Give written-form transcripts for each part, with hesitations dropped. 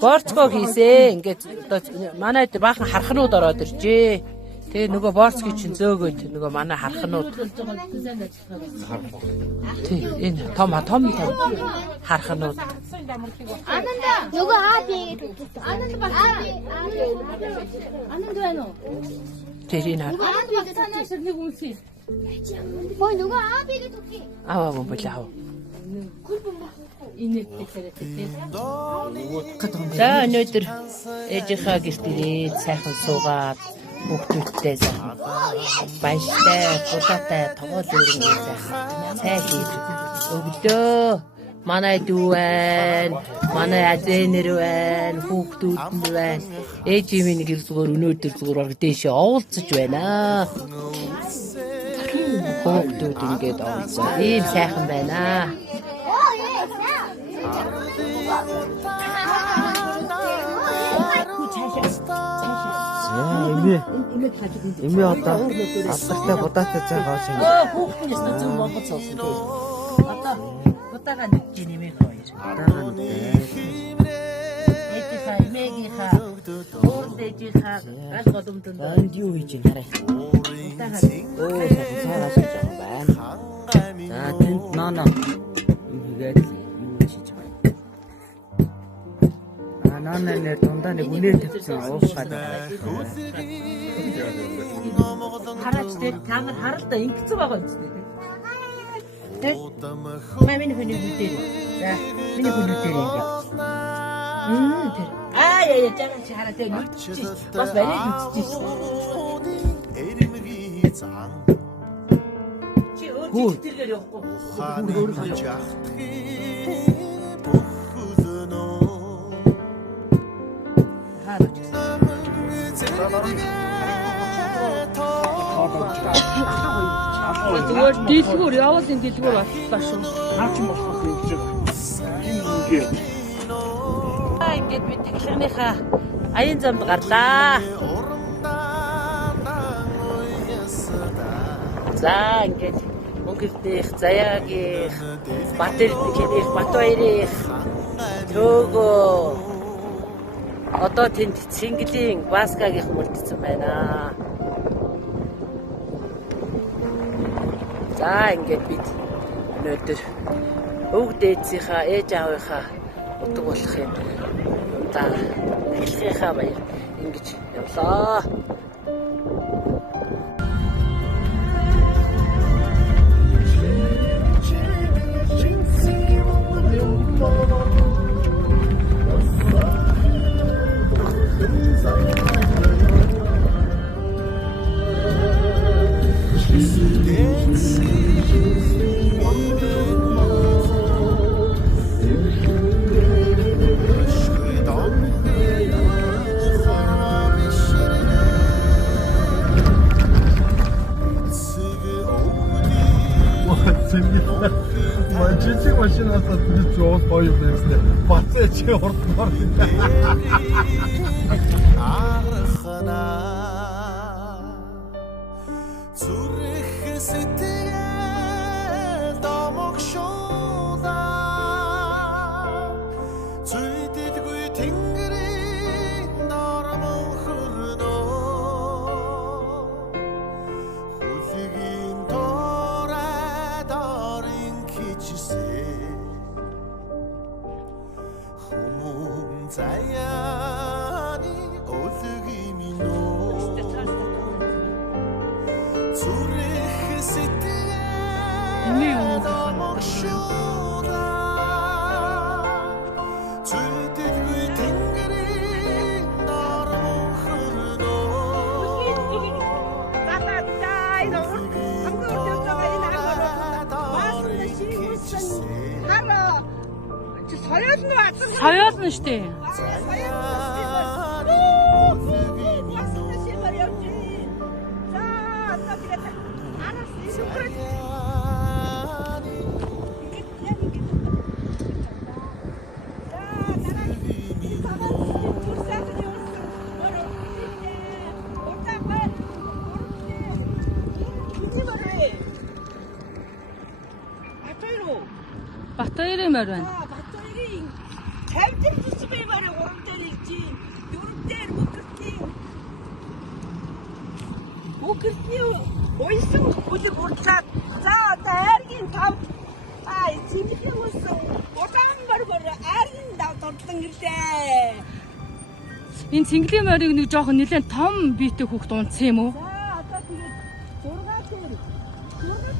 Борцгоо хийсэн. Ингээд одоо манай баахан хархнууд ороод иржээ. Тэгээ нөгөө борцгийн чинь зөөгөөд нөгөө манай хархнууд. Тий, энэ том хархнууд. Нөгөө ааби. Ананд байна уу? Тэр энэ хар. Ой нөгөө аабигээ түүхий. Аваа болоо. За өнөөдөр ээжийнхаа гэрт ирээд сайхан суугаад хүүхдүүдтэй баяртай, булаатай тоглол өрөнгөө цай хийж өглөө. Манай дүү байна, манай азэнэр байна, хүүхдүүд нь байна. Ээжийн минь гэр зүгээр өнөөдөр зүгээр дээшээ оволцож байна. Хүүхдүүд ингээд оволцоо. Ийм сайхан байна. Эми одоо алдартай будаатай цай гоож юм. Хүүхдийн ястаа зөв монгол цоосон тийм. Одоо будаага нэгж нэмэх хоёр. Ээжийнхаа, эмээгийнхаа, ээжийнхаа гал голомдонд энд юу хийж юм хараа. Цаагаас гэж байна. За тэнд ноо. Ингээд юу хийж байгаа. Наана нэр дундаа нэг үнээр тавьсан уух гэдэг. Хараач тэр камер харалта ингэсэн байгаа юм чинь тийм. Миний хүний үдээр. За миний хүний үдээр ингэ. Тэр. Яа жаахан чи хараа тэр нүчиж бас барайд нүчиж. Чи өөр зэтэргээр явахгүй. зүгээр дэлгүүр явуулын дэлгүүр боллоо шүү. Наач болох юм шиг. Ингээд би тэглэгнийхаа аян замд гарлаа. За ингээд мөнгөлдөх, заяагийнх, Батэрдгийнх, Батбаярынх төөгөө одоо тэнд Цэнгэлийн Баскагийн мөрдсөн байна. За ингээд бид өнөөдөр өвгд ээжийнхаа, ээж аавынхаа утга болох юм. За хэлхийнхаа баяр ингэж явлаа. Жижиг машинаас тэр жоос гоё юм байна. Бацаа чи урдмаар. Архана зүрх сэтгэл домогшуула зүйдэлгүй тэнгэрийн нормон хөрнөө хүлгийн торад орин кичсэ хүмүн заяаны өлгийн минь зүрх сэтгэл домогшуула зүйдэлгүй тэнгэрийн нормон хөрнөө Саяална штэ. Батбаярын морь байна. Sevdim kızımı böyle orumdan ilçin. Yorumdan bu kırkıyım. Bu kırkıyım. Oysun kuzu burçak. Zaten her gün tam. Ay simli olsun. Oradan var her gün da tortun girdi. Энэ цэнгэлийн морийг нэг жоохон нэлээд том биетэй хүүхд унтсан юм уу? За одоо тэгээд зургаад тэр. Зургаад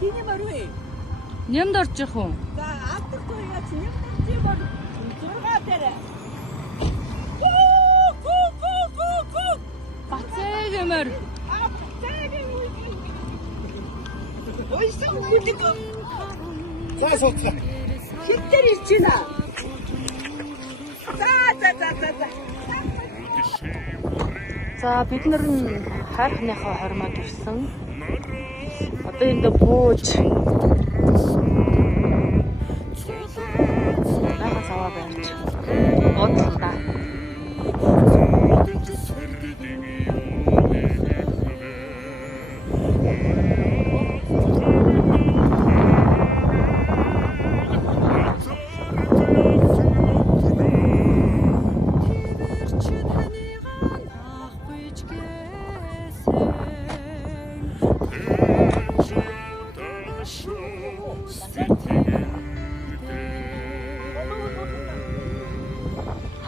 хийх мөр вэ? Нямд орж явах уу? За авдаг туяач нэмдэж бол зургаад тэр. Бацэг юмэр. Ойсон хүлэг. За сууцгаа. Хиттэр ичнэ. За. За бид нар нь хайрхныхаа хормоод ирсэн. Одоо энд бууж нахаа саваа байж бодлоо.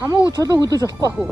Хамаагүй чулуу хөдөөж болохгүй ах уу?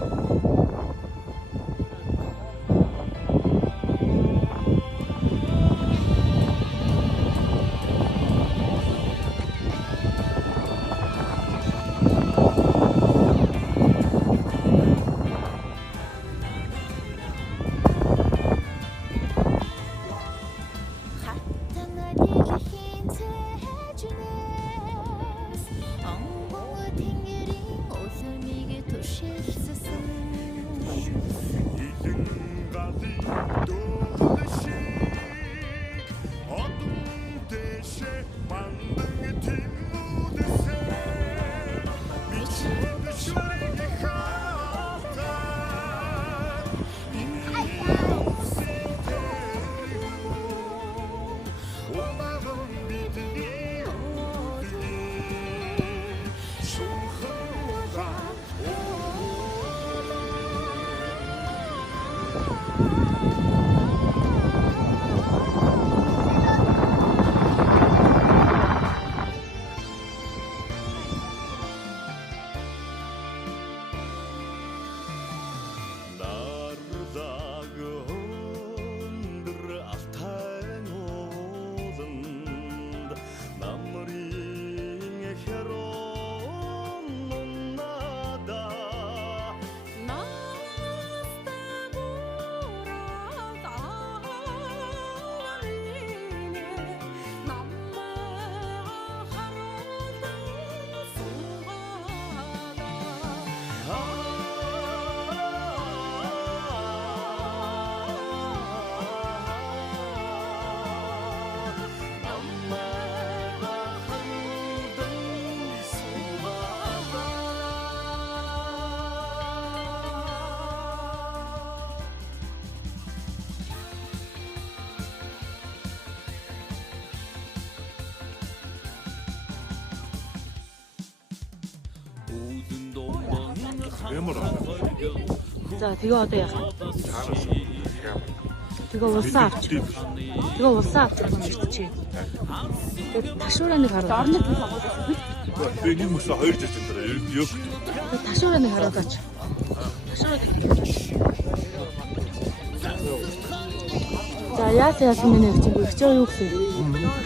За тэгээ одоо яах вэ? Тэгээ улсаа авч. Тэгээ улсаа авч байгаа юм чи. Тэгээ ташуураа нэг хараад. Орны төлөв аваад. Би нэг мөсө 2 жил дараа ёг. Ташуураа нэг хараад ач. Ташуураа. За яасан миний хчиг хчээ юу гэсэн?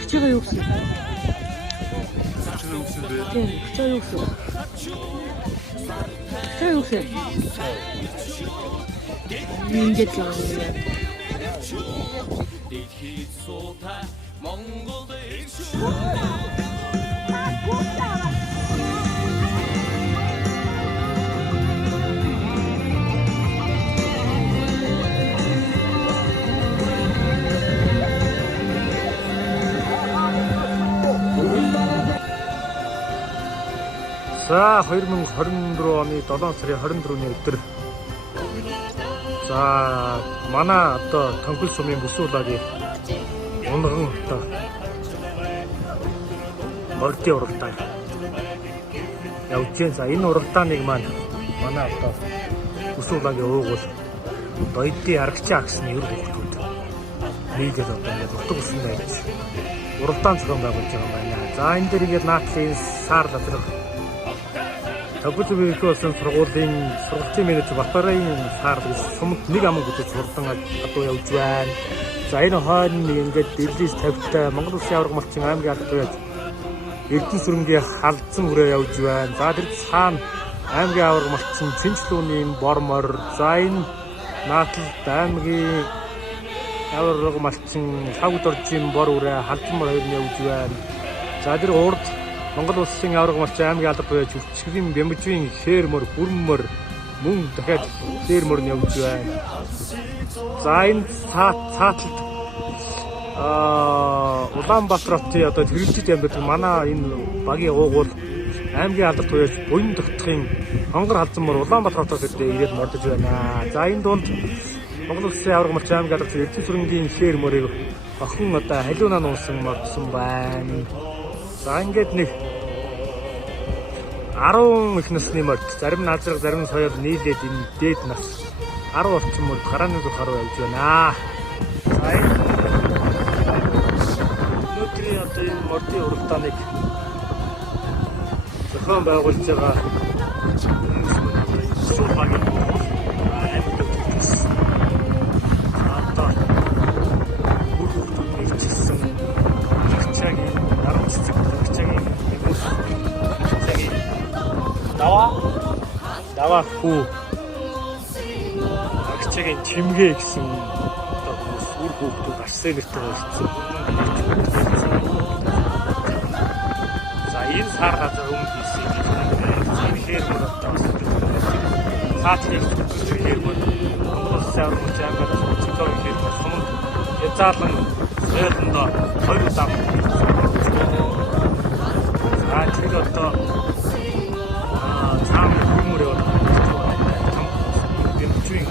Хчээгээ юу гэсэн? Тийм, хчээ юу гэсэн? Хчээ юу гэсэн? Ингээд л юм. За 2024 оны 7 сарын 24-ний өдөр. За манай одоо Тонкол сумын бүсүүлгийн унган одоо мордын уралдаан явж гэн. За энэ уралдааныг маань манай одоо Өсвөлагийн уугуул Доёдын аргачлаа гэсэн ер бүхтүүд нийлээд одоо ингээд утга усан байж уралдаан зохион байгуулж байгаа юм байна. За энэ дээр ингээд наадлын сар лазрах Тагуучгийн болсон сургуулийн менежер Батбарын сар сумд нэг аман гэж хурдан одоо явж байна. За энэ хойно ингээд Дэлис 50-тай Монгол Улсын аварга малчин аймгийн албад Эрдэнэ сүрэнгийн халдсан хүрээ явж байна. За тэр цаана аймгийн аварга малчин Цэнчлүүний бормор. За энэ Наадлалд аймгийн аварга малчин Хавдоржийн бор үрээ халдмар хоёр нь явж байна. За тэр урд Монгол Улсын аварга малчин аймгийн албад байж Хүчирхгийн Бямбжийн хээрмөр бүрмөр мөн дахиад хээрмөр нь явж байна. За энэ цааталд Улаанбаатарын одоо тэрэлжид амьдардаг манай энэ багийн уугуул аймгийн алдарт туяач буян тогтохын хонгор халдмар Улаанбаатар хотод ирээд мордож байна. За энэ дунд Монгол Улсын аварга малчин аймгийн алдарт Эрдэнэ сүрэнгийн хээрмөрийг охин одоо халиунаа нуусан мордсон байна. За ингээд нэг 10 их насны морд зарим наазраг зарим соёл нийлээд энэ дээд нас 10 орчим морд гарааны дух харуу явж байна. За өнөөдрийн одоо энэ мордын уралдааныг зохион байгуулж байгаа Суулбагийн одоо бүрхүүтүүд нэгчилсэн хачаагийн дарамт цэцэг хачаагийн даваа хүү хачаагийн чимгээ гэсэн одоо үр хүүхдүүд ашигтай нэртэй болсон. За энэ сар газар өмнө хийсэн хээрмөр одоо цаатлын хээрмөр Монгол Улсын аварга малчин аймгийн цэцгийн хээрмөр сумд язаалан соёлондоо хоёр удаа за тэр одоо цаам хүмүүрээ Бямбжийн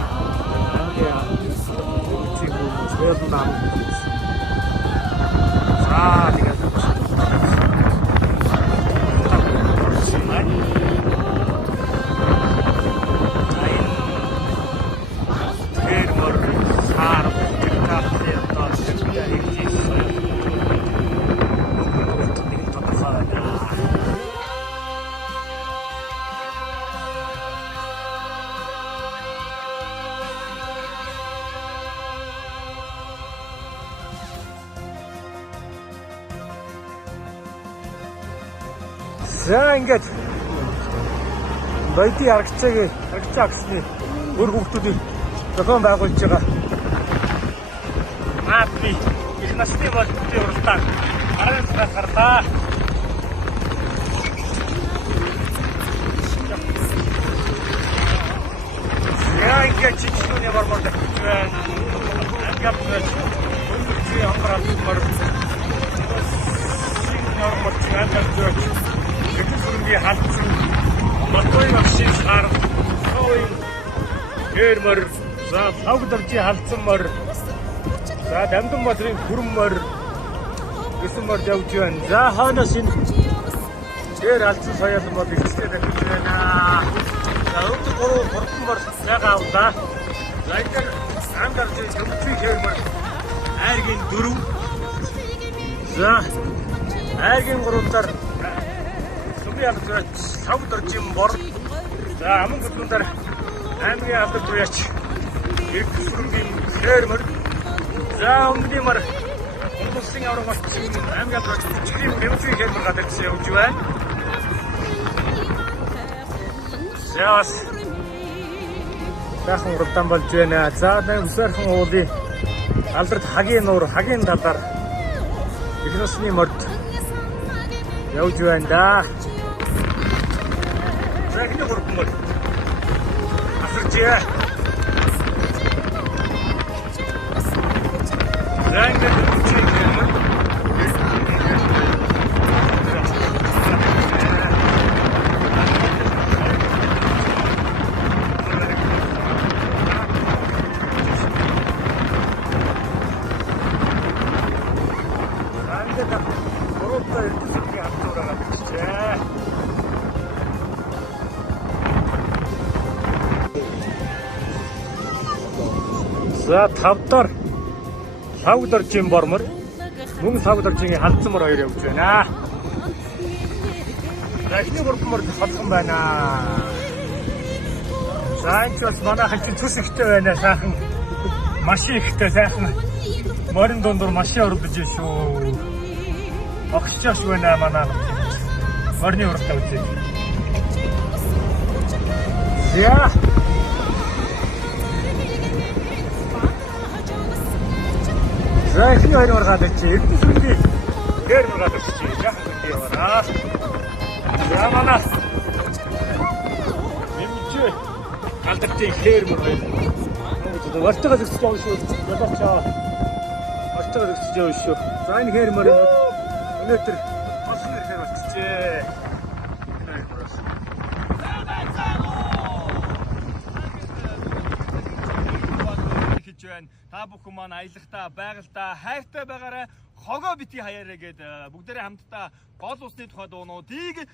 соёлын наам за тэгээд за ингээд Доёдын аргачлаа гэсний өр хүүхдүүдийг зохион байгуулж байгаа би их насны болтын уралдаан арган цагаас гарлаа. Я ингээд Цэнчлүүний бормор дахиж байна. Ангап байж Хүчирхгийн хонгор халдмар нормор чанар дөч Эрдэнэ сүрэнгийн халдсан Батбарын багшийн сар хээрмөр за Хавдоржийн халдсан мор за Дамдан Батрын хүрмөр гэсэн морд явж байна. За хойноос энэ дээр алдсан соёл мод ихтэй дахиж байна. За өдөр гурван мор яга авлаа. За энэ Амдаржийн Бямбжийн хээрмөр айргийн 4 за айргийн 3-аар Сүмийн алдарт Хавдоржийн бор за аман гүднээр аймгийн алдарт туяач Эрдэнэ сүрэнгийн хээрмөр за өмнөний мар Монгол Улсын аварга малчин аймгийн алдарт Хүчирхгийн Бямбжийн хээрмөр гадагш явж байна. За бас сайхан уралдаан болж байна. За Өсвөрхэн уулын алдарт хагийн нуур хагийн талаар их насны морд явж байна да. За энэ гурван асарчээ. За ингээд Хүчирхгийн хээрмөр За 5 дор лав доржийн бормор мөн лав доржийн халдсан мөр хоёр явж байна. За ихний гурван холхон байна. За энэ бас манайхан чинь цус ихтэй байна сайхан. Машин ихтэй сайхан. Морин дундуур машин ордож шүү. Огсчоош байна манаа. Морины уртаа үзээ. Яа. За ихний хоёр ургаад чи эрдэс үгүй. Дээр ургаад чи яах вэ яваа. За манаа. Нэмчээ. Алдартай хээр мөр байна. Вартага зэгсэж байгаа шүү. Ядачаа. Вартага зэгсэж байгаа шүү. За энэ хээр мөр өнөөдөр болсон хээр болчихжээ. Та бүхэн маань аялахдаа, байгальдаа хайртай байгаарай. Хогоо бити хаяарай гэд бүгдээрээ хамтдаа гол усны тухай дуунуудыг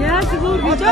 야, 그거 그죠?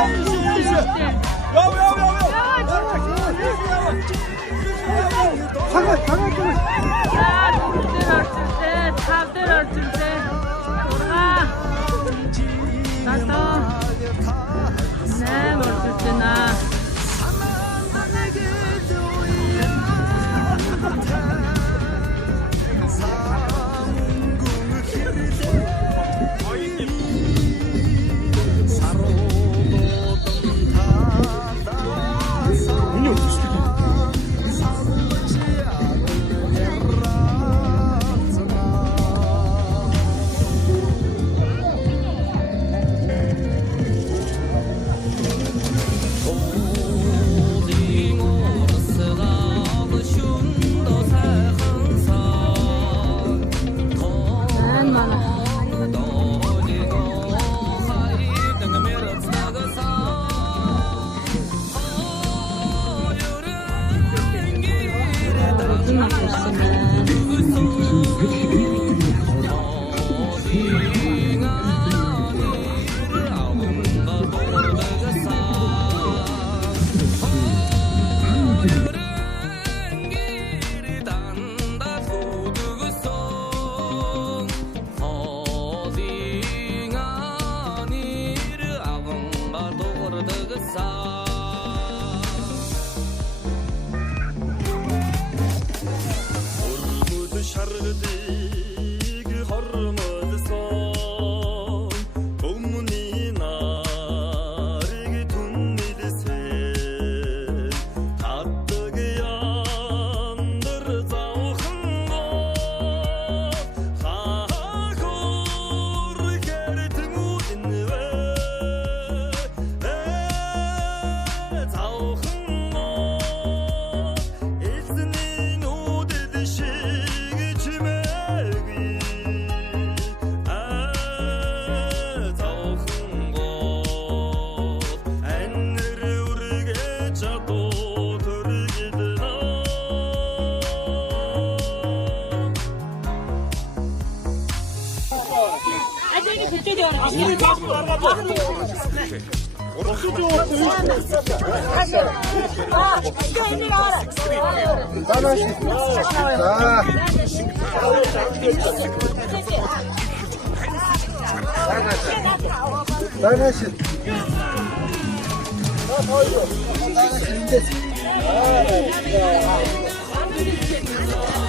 하나씩.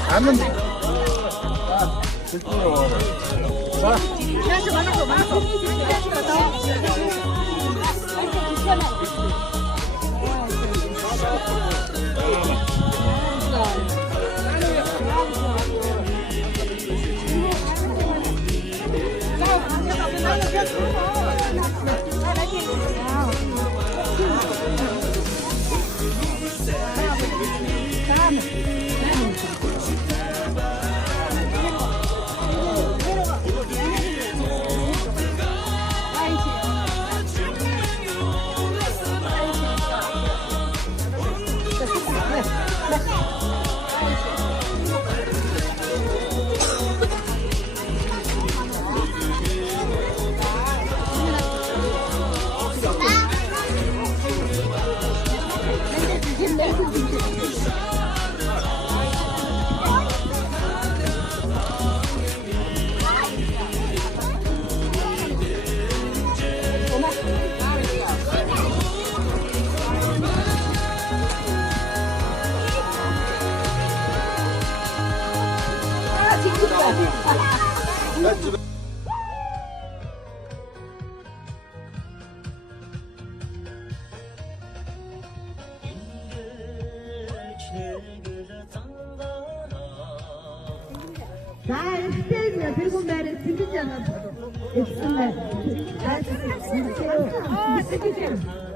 안는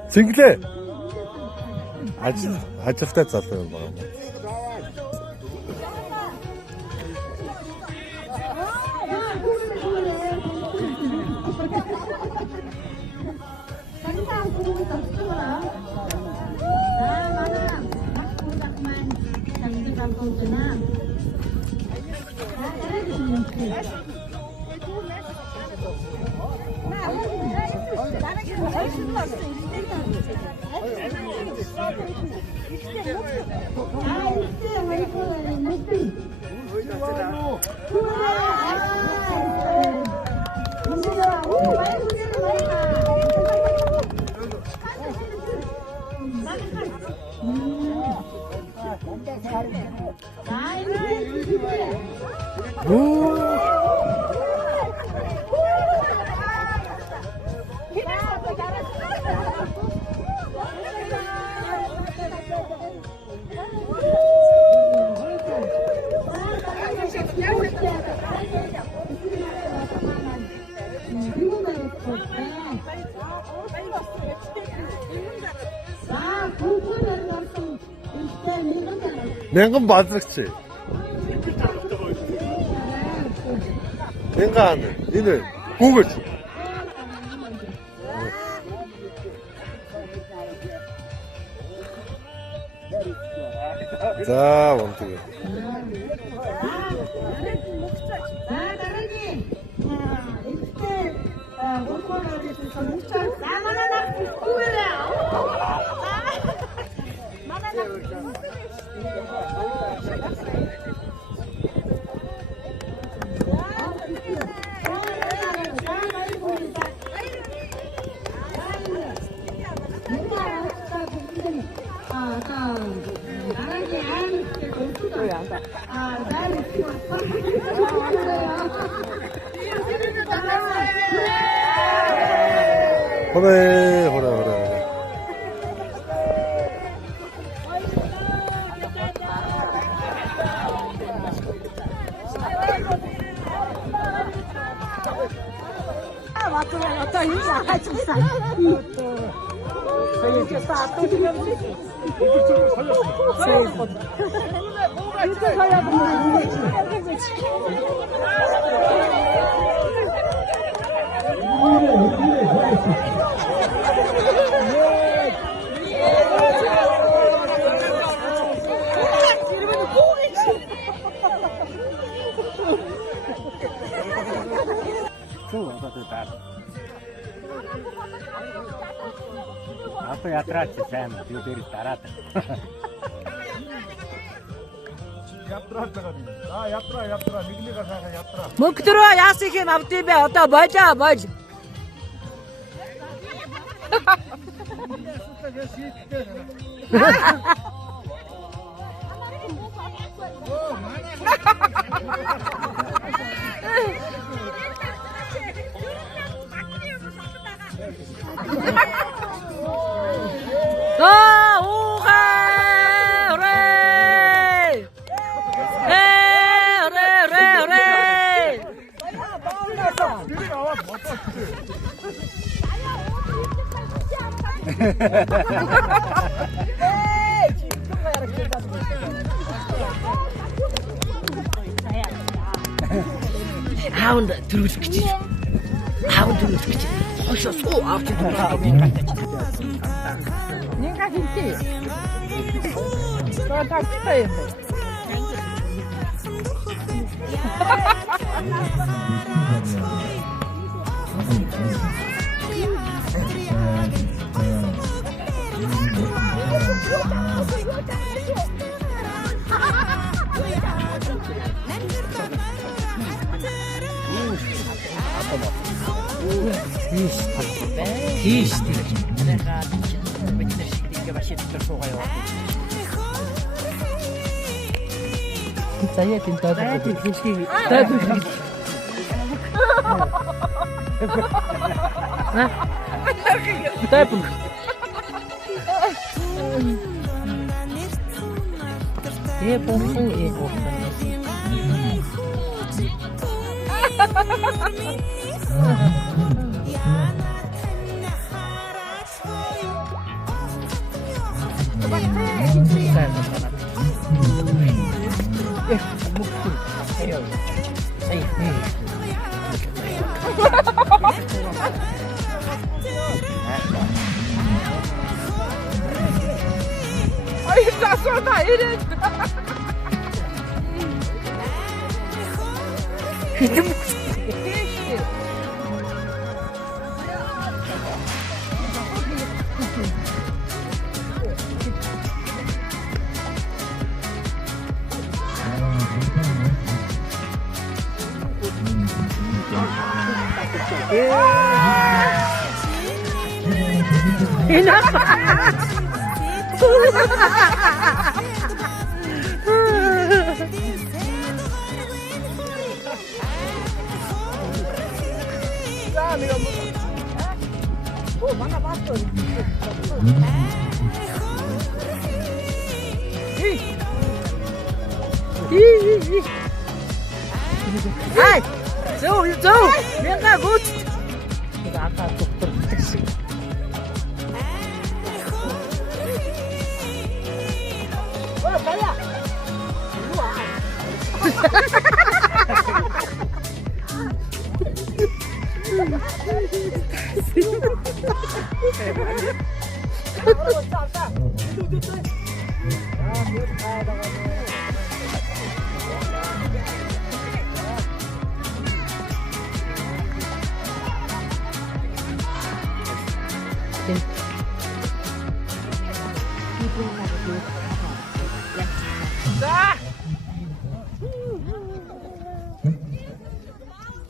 Зинглээ. Ажилтай залуу юм байна. Мянган бадрагч. Мянган энэ гүгэж. За вонтог. 호래 호래 호래. Одоо ядраач сайн би дээр дараад. Ятраад байгаа юм. Ятраа. Нэглэгээ сайхан ятраа. Мөнгөдрөө яасыг юм авдээ бэ? Одоо болоо бол. Хаунд төрүүлэх гэж. Хошоо суу авч байгаа. Нинга хинтээ. Тоо тагтай юм. Тийш тийм. Арайгаа бид нар шиг тийм башидтар суугаа яваа. Заяа тийм таадаг. Таадаг. Бомхон. Ay, está sorda eres. Ai, zo, weer naar goed. Ik ga het toch terug.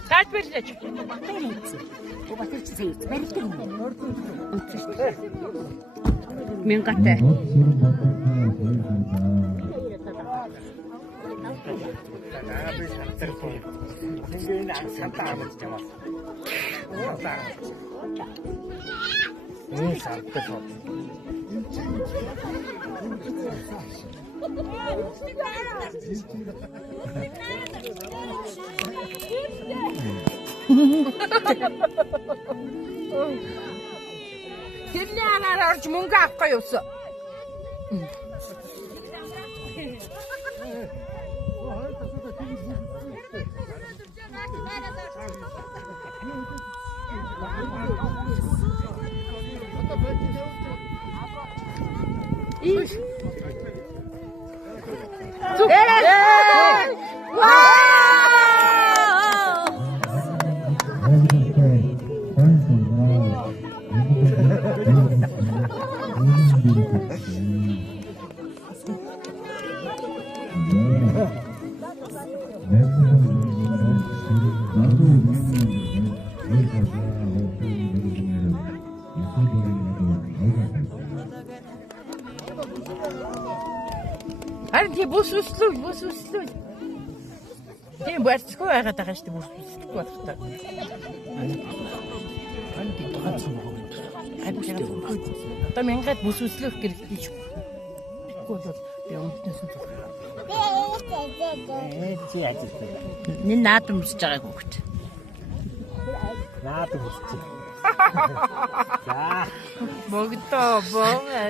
Kaç verecek? Мен катта. Тэрний анаар орж мөнгө авахгүй юусан. Харин тийм бүс өслөө. Тийм барьцгүй байгаад байгаа шүү дээ бүс өслөхгүй болох та. Харин тийм ганцхан байгаа. Одоо мянгад бүс өслөх гэрэлтэй ч. Тэгэхгүй бол би өмнөдөөс нь Нин наадам үсэж байгааг өгч. Наадам үсэж. За. Богдоо.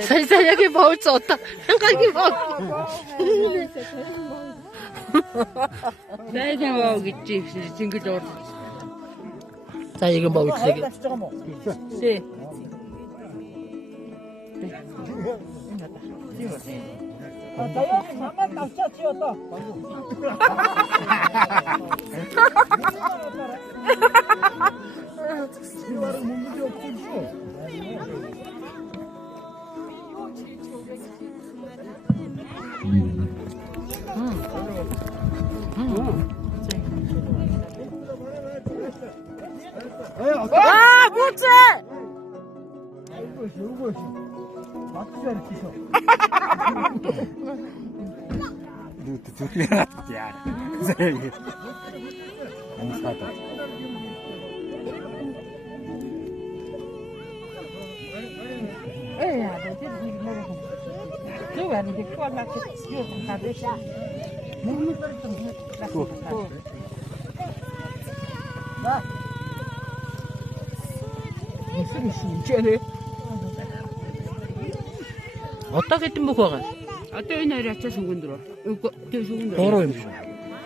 Сая яг боолц одоо. Хангагийн боо. Найдаа гэж зингэл уур. За яг боолцлыг. Тий. Даяа хамаад авчаач ёо. 아, 뭐지? 요거 맞지 않겠어? Зүтгэл яа. Амсгата. 어디다 했던 거 그거? Одоо энэ хоёр ачаа сүгэн дөрөв. Үгүй тэр сүгэн дөрөв. Дөрөв юм шүү.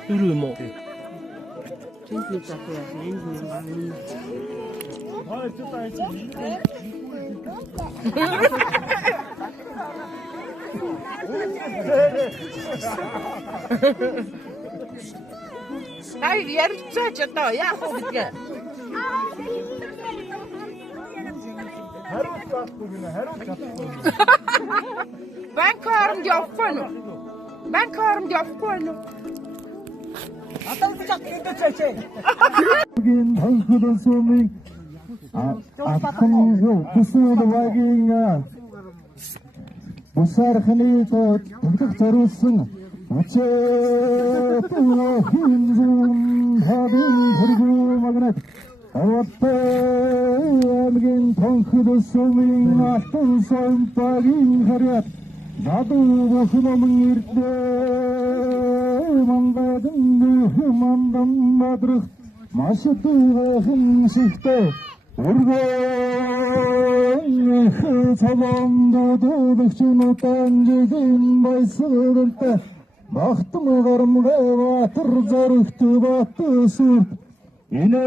Дөрөв юм уу? Тэнд нэг зах яа. Энд нэг гарын. Ай ярьцаач одоо яах вэ гэдгээ. Хариуц чадахгүй гинэ, хариуц чадахгүй. Банк хооронд явахгүй нь. Банк хооронд явахгүй нь. Одоо үчиг гэдэг чашаа. Гин танхад сумын ахын бүсүүдвагийн бусархны тод бүгд зориулсан ачаа хинзэн хадын хөргөө магнат аваттамгийн танхад сумын ахын сомпагийн харят Dadı boşulamın irde Mangadın mandan madrık Maşıtı vahın sıhtı Urgan salam doğdukçun utancıgın baysıgırtı Baktım karımga batır zarıktı battı sürt İne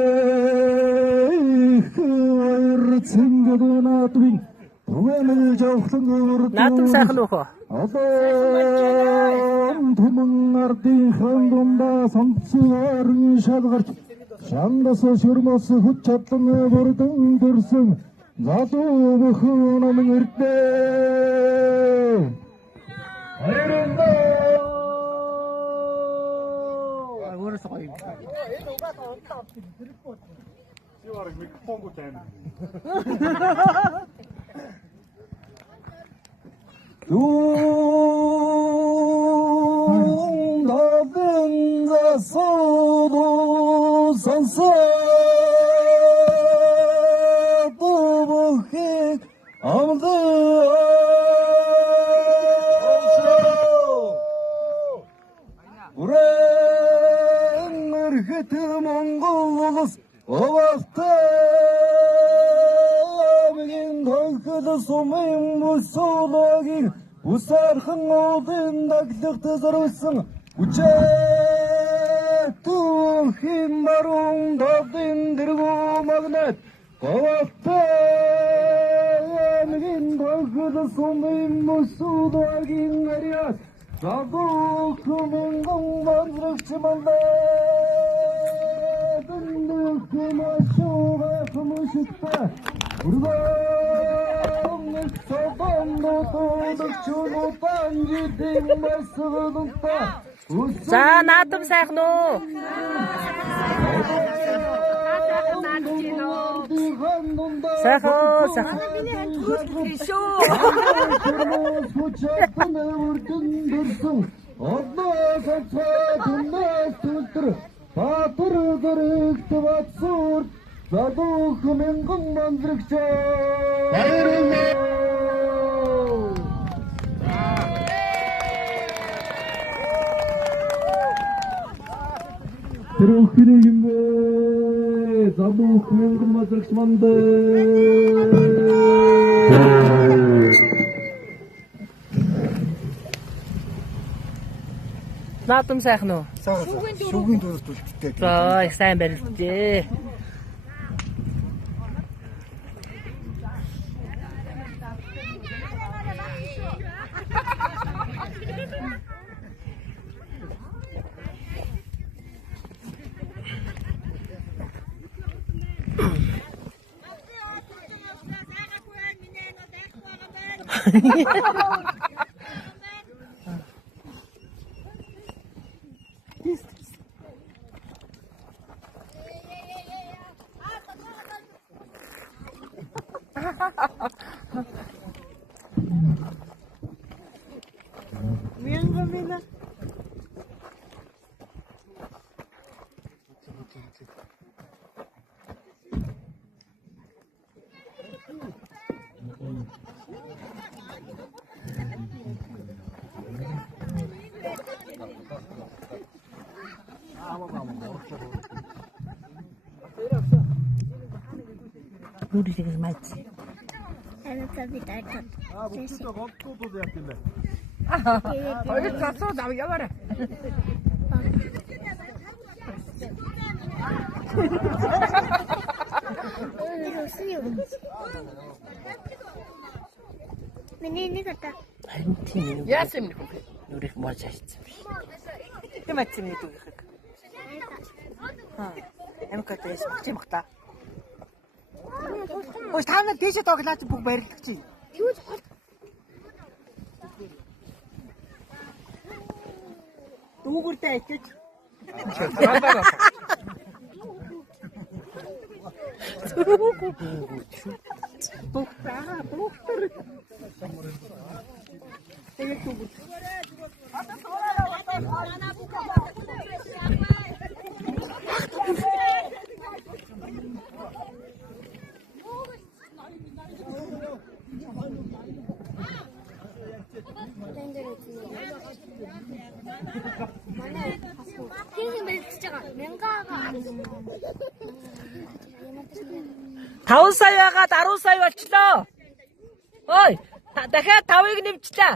hırtsıngıdın atbin Наадам сайхан уу? Адам түмэн ардын хандунда сонцоор шалгарч шандас шөрмөс хүч чадлан бүрдэн төрсөн залуу бүхэн намын ирдэ хайранда Өөрөөс гоё. Сиварыг микрофонгүй тайна. Dağın zasıdı sansa Bubuhik amdı Uren ırgıtı Mongoluz O vakta Bilin dağıdı somayım bu solagir Usarhın oldun dağlıqtı zarısın Uçaktı him barun dağdın dirgu magnet Kavatta Bilin dağıdı somayım bu solagir Meriyat Dağlıqtı Mongol varlıqçı Dındıqtı maşuğa kımışıkta Urgan Saban dotu За наадам сайхан уу? Сайхан сайхан. Тэрхэрэгмэ задуух мянган мазрагч Наадам сайхан уу? Шүгэн дөрөвт үлдтэй. За их сайн барилжээ. Нүрийг майц. Бүгдээ голдууд яат юм бэ? Хоёр цасуу зав яваарай. Миний нэг удаа. Харин тийм. Яасан юм бэ? Нүрийг морж хайцсан. Тэ матсан нэг үг их. Амкатээс мөч юм хта. Ой таана дээшээ тоглооч бүх барилдаг чи. Дүүгүртэй ичиж. Таван сая байгаад 10 сая болчлоо. Ой, дахиад 5-ыг нэмчлээ.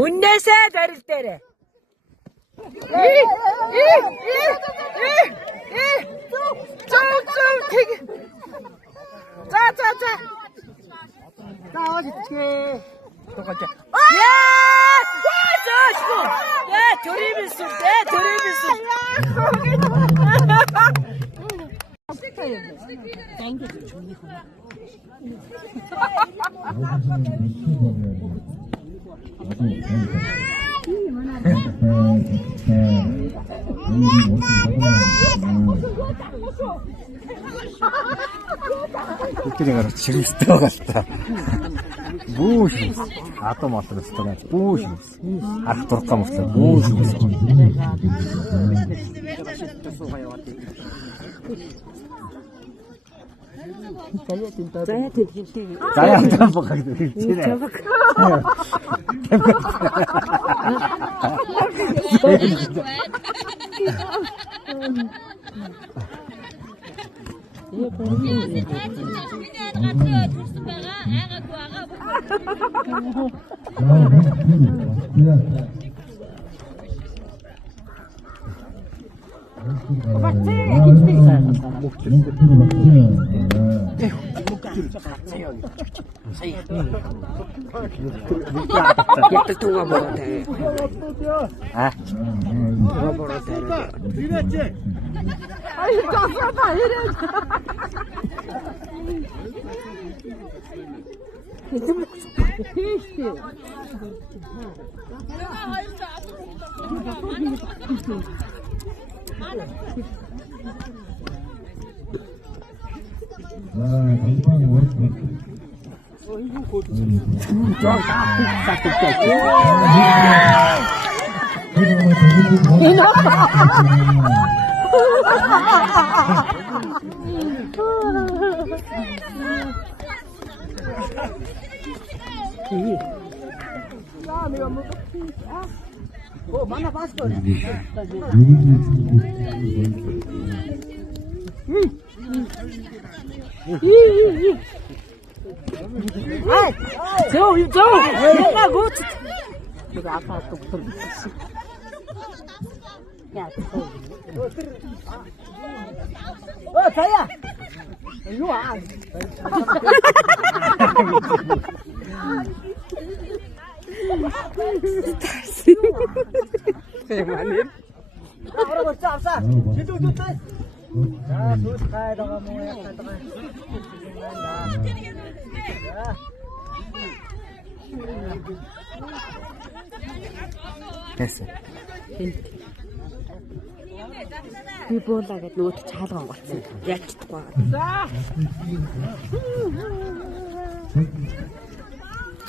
Үннээсээ барил дээрээ. Бүгдийг гараад чирэмстэй байгаа л та. Бүүш. Атом олно өстэй. Бүүш. Арх дургах юм уу? Бүүш. Заяа тэлхимтэй. Заяа тамбах гэдэг. 됐어. Би буулаагээд нөгөө чаалган болсон. Яг чадахгүй.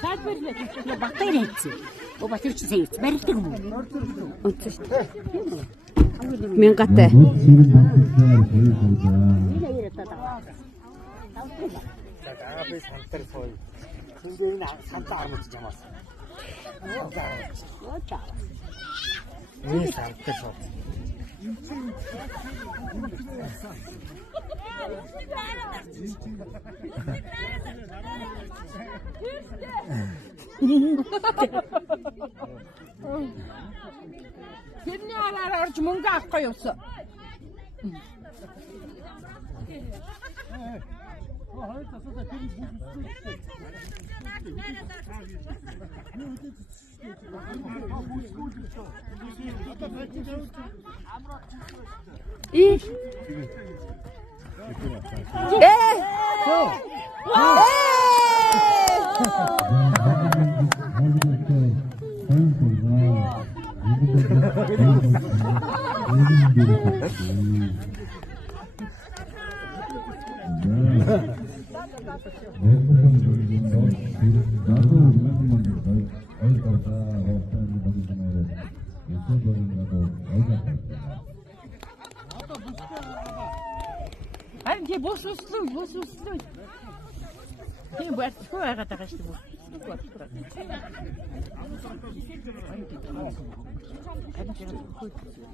Цаадбэрлээ. Баттай хийцээ. Баттай чи сая барилдаг юм уу? Үнцэж. Мянгатай. Би сантар сой. Тэндээ энэ сантаа армж чамаас. Энэ сантар сой. Тэрний араар орж мөнгө авахгүй юусан. Харин тийм бос үслүү. Тийм барьхгүй байгаад байгаа шүү дээ.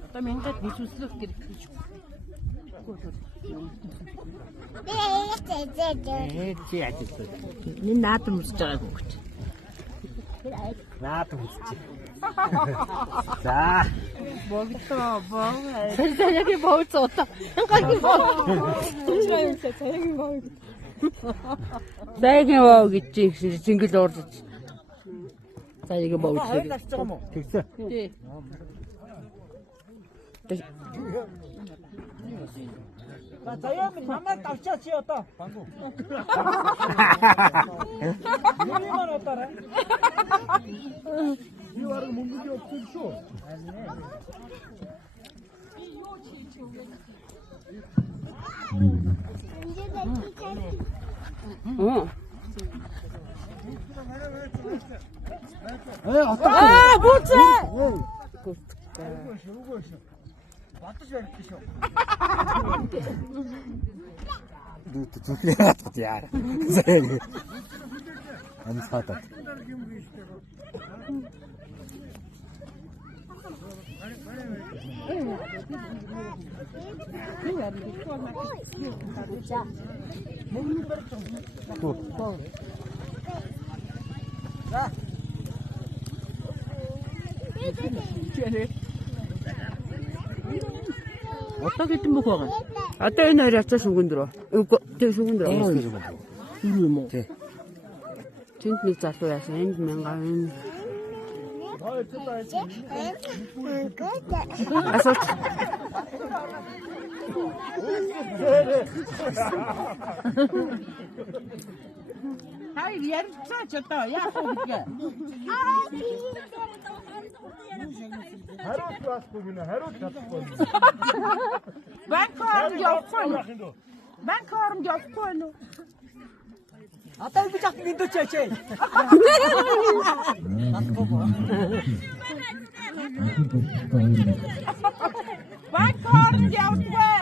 Одоо минийд бос үслэх гэж. Энэ наадам үзэж байгаагүй гэж. Наадам үзчих. За. Богдоо. Саягийн боолцоо. Саягийн боол. Саягийн боол гэж зингэл уурдаж. Саягийн боол. Тэгсэн. Тий. Заяа минь намайг авчаач одоо. Юу маар отараа? Юу арга мөнгө өгсөн шүү. Буцаа. Батж барьдаг шүү. Дүүт зүлээ хатад яар. Заяа. Амсхатад. 어떻게 좀 먹어? 아따 옛날에 아짜 수군 들어. 이거 저 수군 들어. 이리 뭐. 진짜 짜소야 생기면 가는. 아서. Hayır yer saçta ya soğuk. Haruut was bugün, haruut yaptı. Ben karım yok koynu. Ben karım yok koynu. Ata bıçak bindu çeçe. Ben karım yok koynu.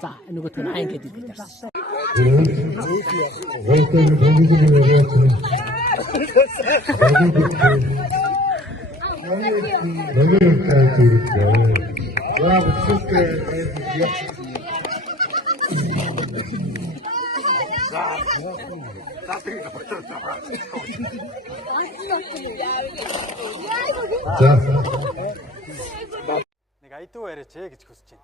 자, 누구 더 나은 게 되겠다. 내가 이 또에를 제일 기치고스친.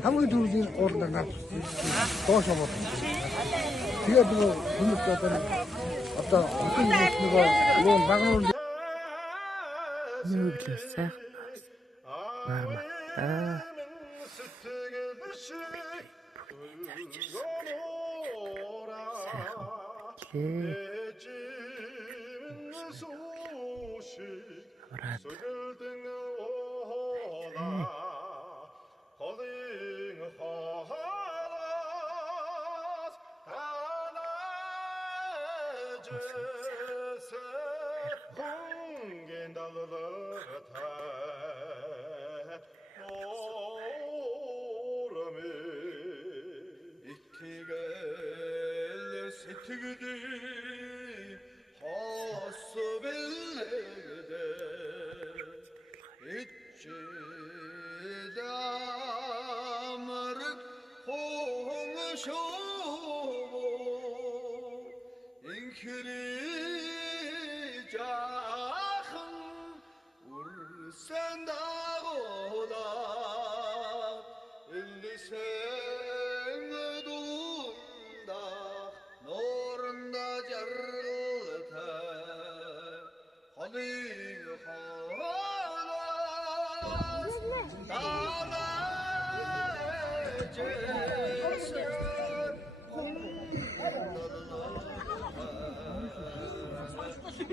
Хамгийн түрүүний орнд ангаад доош аваад. Тэгээд нөгөө хүмүүс одоо нөгөө багнуул 누구 싹. 마마. 아.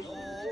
Oh